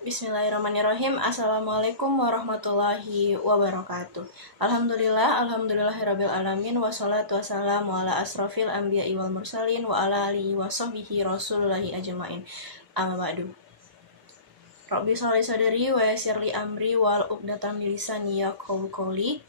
Bismillahirrahmanirrahim. Assalamualaikum warahmatullahi wabarakatuh. Alhamdulillahirabbil alamin, wassalatu wassalamu ala asrofil anbiya'i wal mursalin wa ala alihi wa sahbihi rasulullahi ajmain. Amma ba'du. Rabbi sholli sadri wa yassirli amri wal 'uqdatam min lisani yafqahu qawli.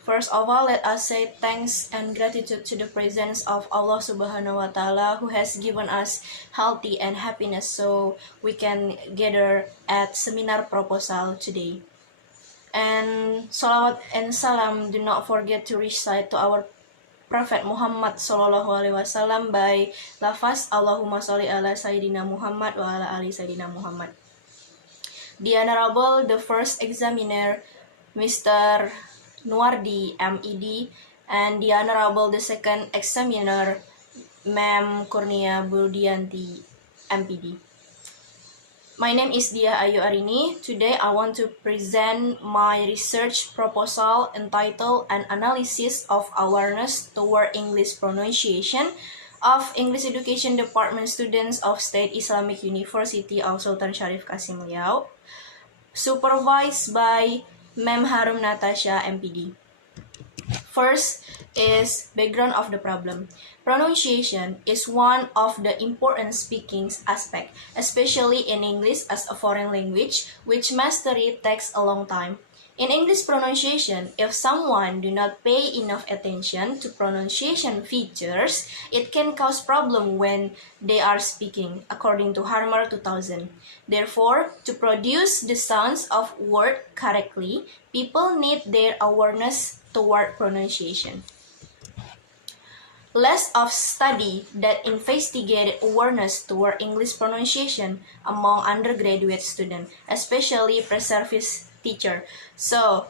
First of all, let us say thanks and gratitude to the presence of Allah Subhanahu wa Ta'ala, who has given us healthy and happiness so we can gather at seminar proposal today. And salawat and salam do not forget to recite to our Prophet Muhammad Sallallahu Alaihi Wasallam by lafaz Allahumma sholli ala Sayyidina Muhammad wa ala ali Sayyidina Muhammad. The Honorable, the first examiner, Mr. Nuardi, MED, and the Honorable, the second examiner, Ma'am Kurnia Budianti, MPD. My name is Dia Ayu Arini. Today I want to present my research proposal entitled An Analysis of Awareness Toward English Pronunciation of English Education Department Students of State Islamic University of Sultan Syarif Kasim Riau, supervised by Ma'am Harum Natasha, MPD. First is background of the problem. Pronunciation is one of the important speaking aspects, especially in English as a foreign language, which mastery takes a long time. In English pronunciation, if someone do not pay enough attention to pronunciation features, it can cause problem when they are speaking, according to Harmer 2000. Therefore, to produce the sounds of word correctly, people need their awareness toward pronunciation. Less of study that investigated awareness toward English pronunciation among undergraduate students, especially pre-service teacher. So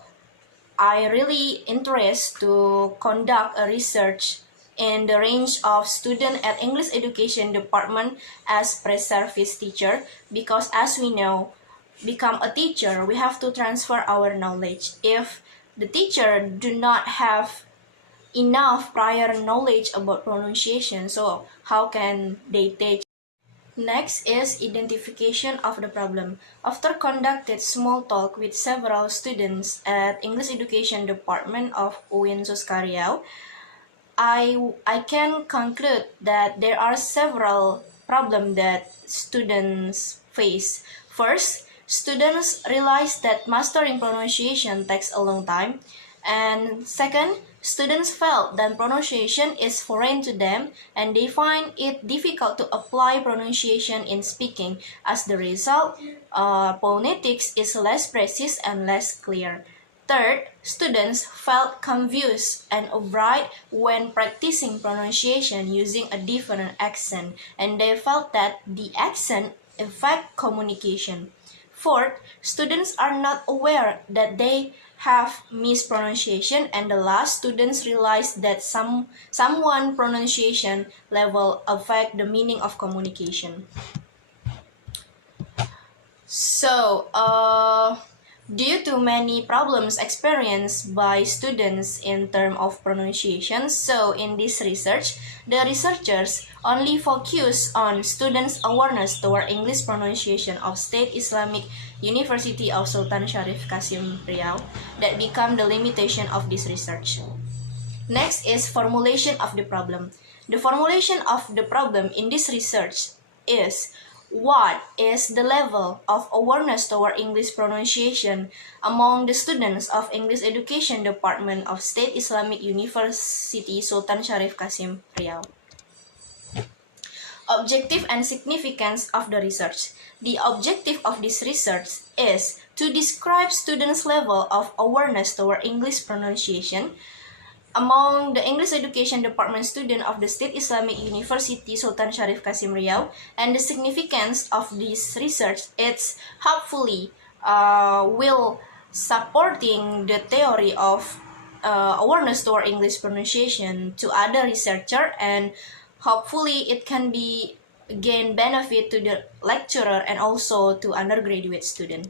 I really interested to conduct a research in the range of student at English Education Department as pre-service teacher, because as we know, become a teacher, we have to transfer our knowledge. If the teacher do not have enough prior knowledge about pronunciation, so how can they teach? Next is identification of the problem. After conducted small talk with several students at English Education Department of UIN Suska Riau, I can conclude that there are several problems that students face. First, students realize that mastering pronunciation takes a long time. And second, students felt that pronunciation is foreign to them and they find it difficult to apply pronunciation in speaking. As the result, phonetics is less precise and less clear. Third, students felt confused and afraid when practicing pronunciation using a different accent, and they felt that the accent affect communication. Fourth, students are not aware that they have mispronunciation, and the last, students realize that someone pronunciation level affect the meaning of communication. So, due to many problems experienced by students in terms of pronunciation, so in this research, the researchers only focus on students' awareness toward English pronunciation of State Islamic University of Sultan Syarif Kasim Riau that become the limitation of this research. Next is formulation of the problem. The formulation of the problem in this research is: what is the level of awareness toward English pronunciation among the students of English Education Department of State Islamic University Sultan Syarif Kasim Riau? Objective and significance of the research. The objective of this research is to describe students' level of awareness toward English pronunciation among the English Education Department student of the State Islamic University Sultan Syarif Kasim Riau, and the significance of this research is hopefully will supporting the theory of awareness toward English pronunciation to other researcher, and hopefully it can be gain benefit to the lecturer and also to undergraduate student.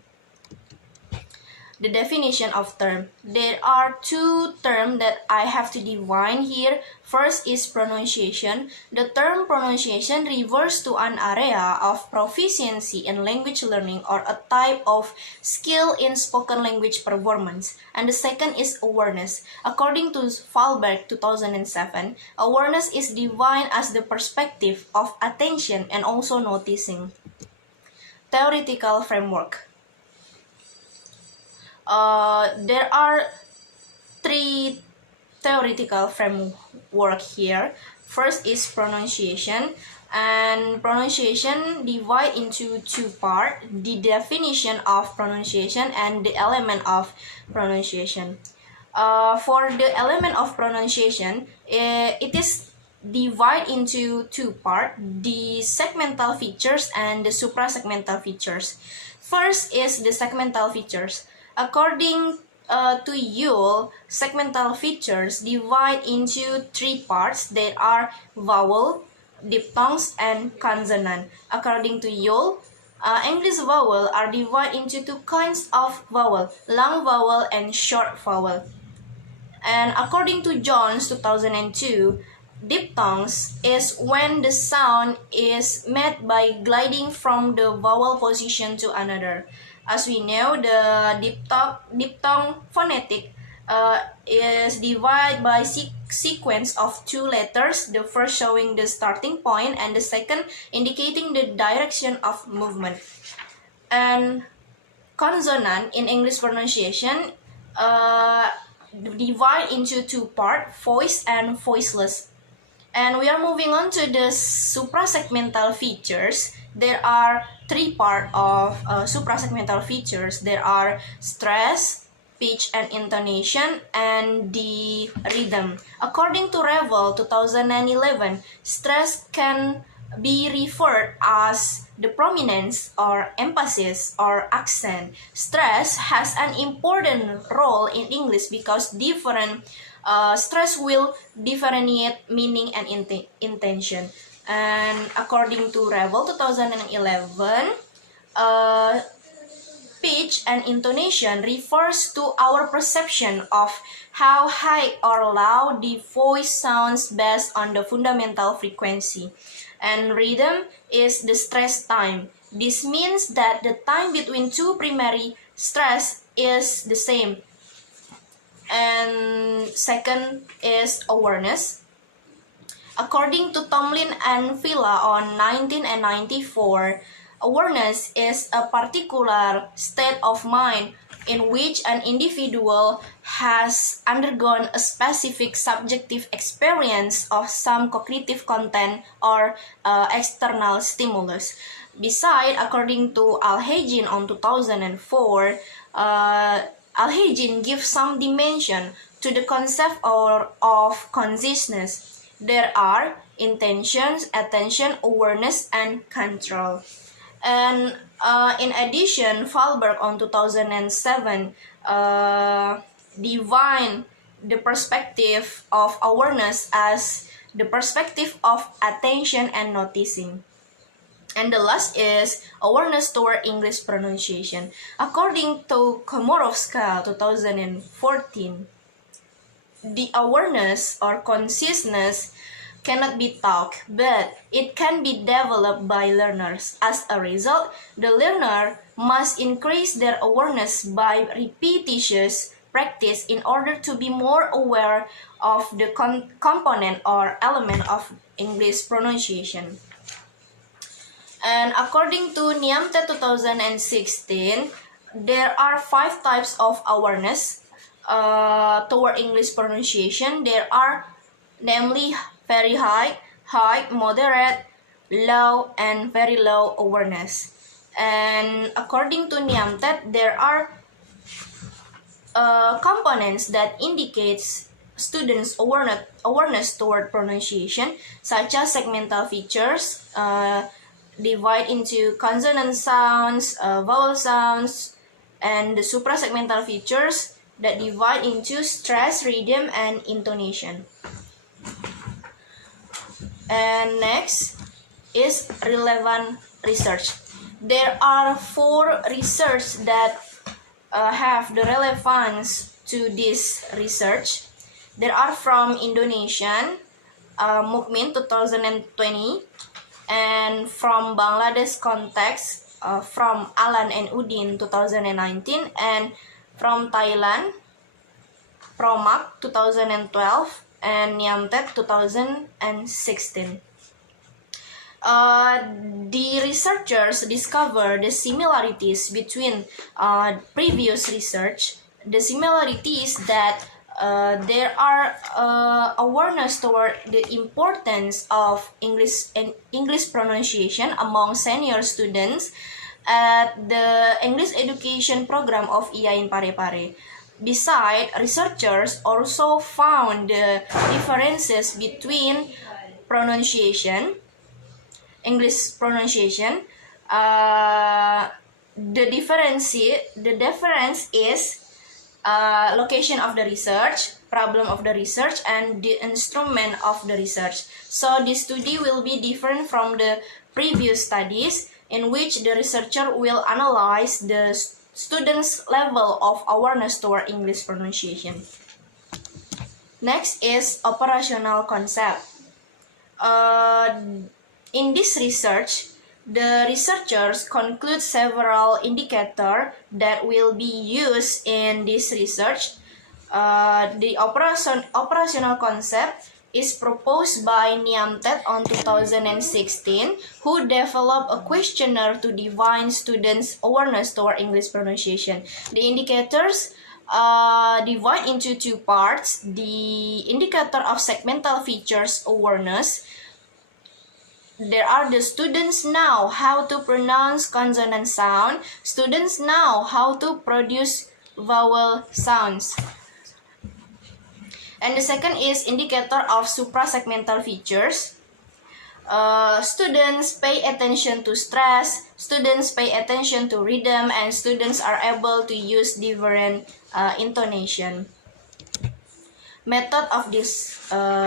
the definition of term. There are two terms that I have to define here. First is pronunciation. The term pronunciation refers to an area of proficiency in language learning or a type of skill in spoken language performance. And the second is awareness. According to Fahlberg 2007, awareness is defined as the perspective of attention and also noticing. Theoretical framework. There are three theoretical framework here. First is pronunciation, and pronunciation divide into two parts: the definition of pronunciation and the element of pronunciation. For the element of pronunciation, it is divide into two parts: the segmental features and the suprasegmental features. First is the segmental features. According to Yule, segmental features divide into three parts. There are vowel, diphthongs, and consonant. According to Yule, English vowel are divided into two kinds of vowel: long vowel and short vowel. And according to Jones 2002, diphthongs is when the sound is made by gliding from the vowel position to another. As we know, the diphthong phonetic is divided by sequence of two letters, the first showing the starting point and the second indicating the direction of movement. And consonant in English pronunciation divide into two parts: voice and voiceless. And we are moving on to the suprasegmental features. There are three parts of suprasegmental features. There are stress, pitch and intonation, and the rhythm. According to Revel 2011, stress can be referred as the prominence or emphasis or accent. Stress has an important role in English because different stress will differentiate meaning and intention. And according to Revel 2011, pitch and intonation refers to our perception of how high or low the voice sounds based on the fundamental frequency. And rhythm is the stress time. This means that the time between two primary stress is the same. And second is awareness. According to Tomlin and Villa on 1994, awareness is a particular state of mind in which an individual has undergone a specific subjective experience of some cognitive content or external stimulus. Besides, according to Alhazen on 2004, Alhazen gives some dimension to the concept of consciousness. There are intentions, attention, awareness, and control. And in addition, Fahlberg on 2007 defined the perspective of awareness as the perspective of attention and noticing. And the last is awareness toward English pronunciation. According to Komorowska 2014, the awareness or consciousness cannot be taught, but it can be developed by learners. As a result, the learner must increase their awareness by repetitious practice in order to be more aware of the component or element of English pronunciation. And according to Niamte 2016, there are 5 types of awareness toward English pronunciation. There are namely very high, moderate, low, and very low awareness. And according to Niamtet, there are components that indicates students' awareness toward pronunciation, such as segmental features, divide into consonant sounds, vowel sounds, and the suprasegmental features that divide into stress, rhythm, and intonation. And next is relevant research. There are 4 research that have the relevance to this research. There are from Indonesian, Mukmin 2020, and from Bangladesh context, from Alan and Udin 2019, and from Thailand, Promak 2012, and Niamtet 2016. The researchers discovered the similarities between previous research. The similarities that there are awareness toward the importance of English pronunciation among senior students at the English education program of IAIN Parepare. Besides, researchers also found the differences between English pronunciation. The difference is location of the research, problem of the research, and the instrument of the research. So this study will be different from the previous studies, in which the researcher will analyze the students' level of awareness toward English pronunciation. Next is operational concept. In this research, the researchers conclude several indicators that will be used in this research. The operational concept is proposed by Niamtet on 2016, who developed a questionnaire to define students' awareness toward English pronunciation. The indicators divide into two parts: the indicator of segmental features awareness. There are the students know how to pronounce consonant sound. Students know how to produce vowel sounds. And the second is indicator of suprasegmental features. Students pay attention to stress, students pay attention to rhythm, and students are able to use different intonation. Method of this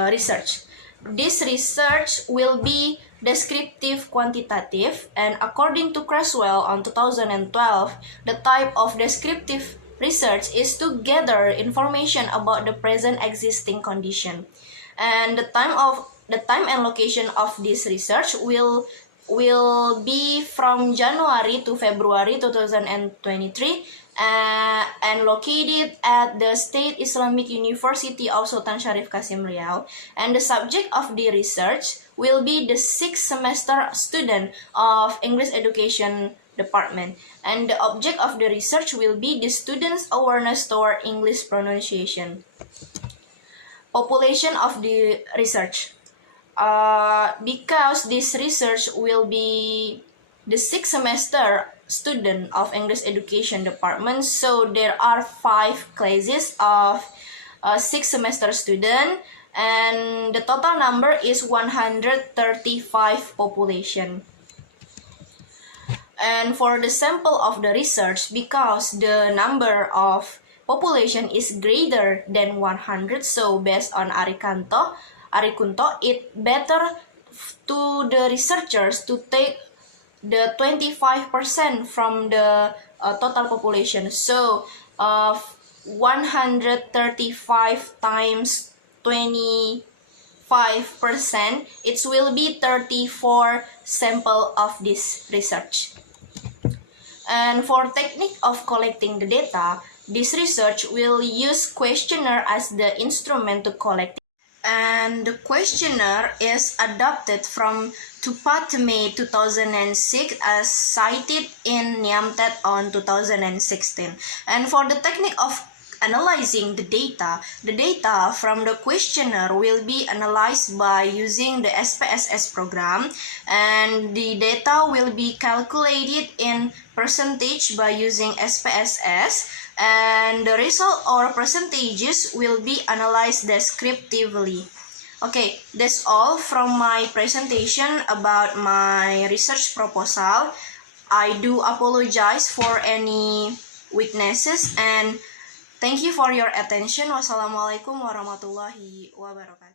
research. This research will be descriptive quantitative, and according to Creswell on 2012, the type of descriptive research is to gather information about the present existing condition, and the time and location of this research will be from January to February 2023, and located at the State Islamic University of Sultan Syarif Qasim Riau. And the subject of the research will be the 6th semester student of English Education Department. And the object of the research will be the students' awareness toward English pronunciation. Population of the research. Because this research will be the 6th semester student of English Education Department, so there are 5 classes of 6th semester student, and the total number is 135 population. And for the sample of the research, because the number of population is greater than 100, so based on Arikunto, it better to the researchers to take the 25% from the total population. So 135 times 25%, it will be 34 sample of this research. And for technique of collecting the data, this research will use questionnaire as the instrument to collect. And the questionnaire is adopted from Tupat May 2006 as cited in Niamtet on 2016. And for the technique of analyzing the data from the questionnaire will be analyzed by using the SPSS program, and the data will be calculated in percentage by using SPSS, and the result or percentages will be analyzed descriptively. Okay, that's all from my presentation about my research proposal. I do apologize for any weaknesses, and thank you for your attention. Wassalamualaikum warahmatullahi wabarakatuh.